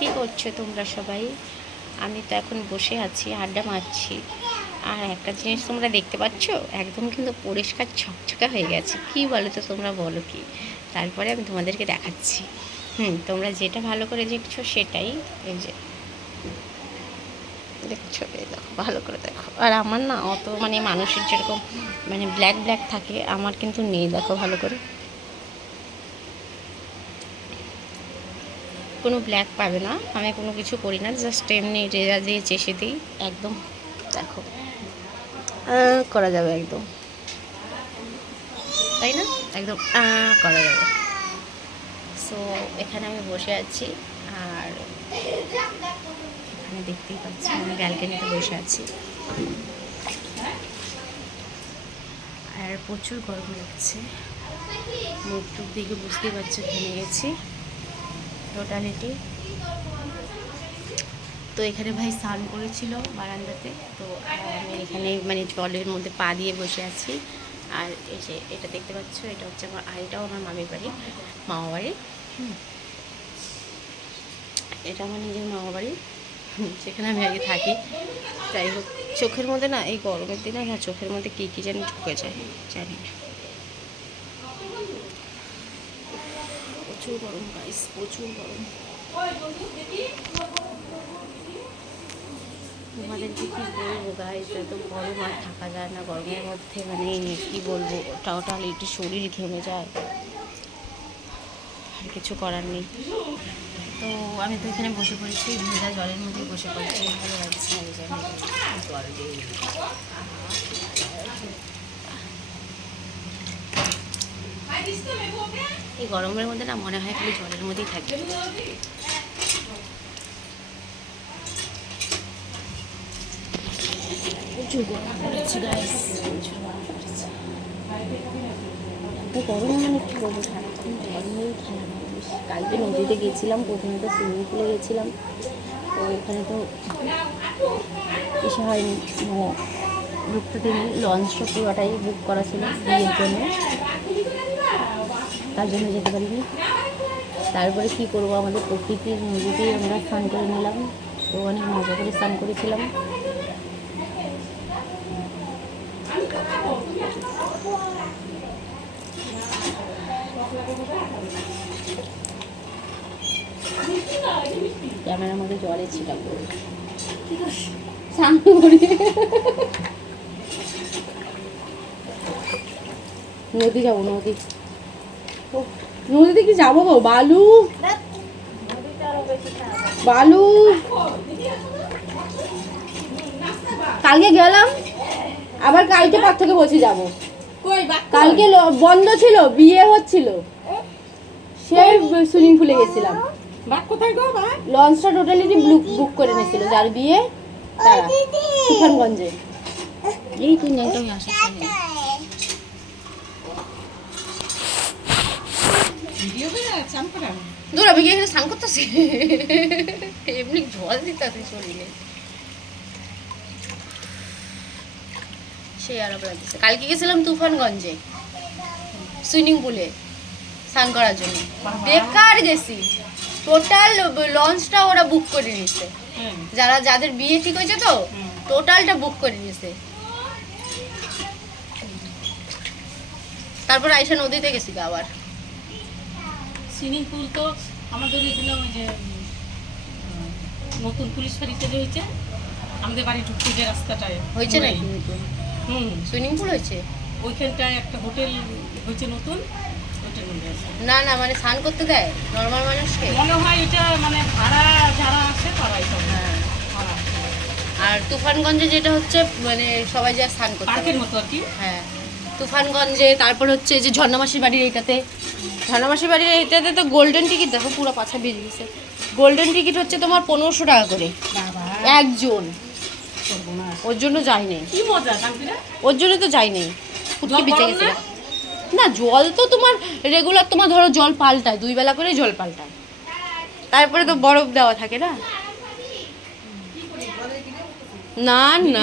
কী করছ তোমরা সবাই? আমি তো এখন বসে আছি, আড্ডা মারছি। আর একটা জিনিস তোমরা দেখতে পাচ্ছ? একদম কিন্তু পরিষ্কার ছকছকে হয়ে গেছে। কি বলো তো তোমরা বলো কি? তারপরে আমি তোমাদেরকে দেখাচ্ছি। হুম, তোমরা যেটা ভালো করে দেখছ সেটাই। এই যে, দেখছ, এই দেখো, ভালো করে দেখো। আর আমার না অত মানে মানুষের যেরকম মানে ব্ল্যাক ব্ল্যাক থাকে, আমার কিন্তু নেই, দেখো ভালো করে। কোনো ব্ল্যাক পাবে না। আমি কোনো কিছু করি না জাস্ট এমনি রেজা দিয়ে চেষে দিই একদম দেখো। করা যাবে একদম। তাই না? একদম করা যাবে। সো এখানে আমি বসে আছি আর এখানে দেখতেই পাচ্ছি আমি ব্যালকানিতে বসে আছি। আর প্রচুর গরম লাগছে। মুখ টুক দিকে বুঝতেই পারছ ঘেমে গেছি। টোটালিটি। তো এখানে ভাই স্নান করেছিল বারান্দাতে। তো আমি এখানে মানে জলের মধ্যে পা দিয়ে বসে আছি। আর এই যে এটা দেখতে পাচ্ছ, এটা হচ্ছে আমার আর এটাও আমার মামির বাড়ি মামা বাড়ি। এটা আমার নিজের মামা বাড়ি। সেখানে আমি আগে থাকি। যাই হোক, চোখের মধ্যে না, এই গরমের দিনে না, চোখের মধ্যে কী কী জানি ঢুকে যায়, জানি না। প্রচুর গরম গাইস প্রচুর গরম। তোমাদেরকে কি বলব গাইস এত গরম আর থাকা যায় না। গরমের মধ্যে মানে কি বলব টোটাল একটু শরীর ঘেমে যায়। আর কিছু করার নেই। তো আমি তো এখানে বসে পড়েছি ভেজা জলের মধ্যে বসে পড়েছি। ভালো লাগছে দিয়ে এই গরমের মধ্যে না মনে হয় খালি জলের মধ্যেই থাকি। মানে কী সারাক্ষণ জল কালকে নদীতে গেছিলাম, প্রথমে তো সুইমিং পুলে গেছিলাম। তো এখানে তো এসে হয়নি মানে ঢুকতে দিনই লঞ্চটা পুরোটাই বুক করা ছিল বিয়ের জন্য। তার জন্য যেতে পারিনি। তারপরে কি করব? আমাদের প্রকৃতির নদীতেই আমরা স্নান করে নিলাম। তো অনেক মজা করে স্নান করেছিলাম। ক্যামেরার মধ্যে জলে ছিটাবো স্নান করি। নদী যাব, নদী। নদীতে কি যাব গো? বালু? বালু? কালকে গেলাম আবার কালকে পর থেকে বসে যাব। কালকে বন্ধ ছিল বিয়ে হচ্ছিল। সেই সুইমিং পুলে গেছিলাম। লঞ্চটা টোটালি বুক বুক করে নিয়েছিল যার বিয়ে তারা তুফানগঞ্জে এই তুই ন্যাংটা হয়ে আসিস না। ভিডিও করে চান করা দূর আমি কি এখানে স্নান করতেছি। এমনি জল দিতে শরীরে। সেই আরব লাগছে কালকে গেছিলাম তুফানগঞ্জে সুইমিং পুলে স্নান করার জন্য। বেকার গেছি। টোটাল লঞ্চটা ওরা বুক করে নিছে যারা যাদের বিয়ে ঠিক হয়েছে তো টোটালটা বুক করে নিছে তারপর আইসা নদীতে গেছি আবার। সুইমিং পুল তো আমাদের এখানে ওই যে নতুন পুলিশ ফাঁড়িতে যে হয়েছে। আমাদের বাড়ি ঢুকতে যে রাস্তাটায়। হয়েছে নাকি হুম। সুইমিং পুল হয়েছে? ওইখানটায় একটা হোটেল হয়েছে নতুন আছে। না না মানে স্নান করতে দেয়? নর্মাল মানুষকে? মনে হয় এটা মানে ভাড়া যারা আসে তারাই সব হ্যাঁ। আর তুফানগঞ্জে যেটা হচ্ছে মানে সবাই যা স্নান করতে পার্কের পারে। মতো আর কি। হ্যাঁ। তুফানগঞ্জে তারপর হচ্ছে যে ঝর্ণামাসির বাড়ির এইটাতে। ঝর্ণামাসির বাড়ির এইটাতে তো গোল্ডেন টিকিট দেখো পুরো পাছা বেরিয়ে গেছে। গোল্ডেন টিকিট হচ্ছে তোমার পনেরোশো টাকা করে। একজন। ওর জন্য যাই নেই। ওর জন্য তো যাই নেই। ফুটকি বেঁচে গেছে। না? না জল তো তোমার রেগুলার তোমার ধরো জল পাল্টায় দুই বেলা করে জল পাল্টায়। তারপরে তো বরফ দেওয়া থাকে না? না না।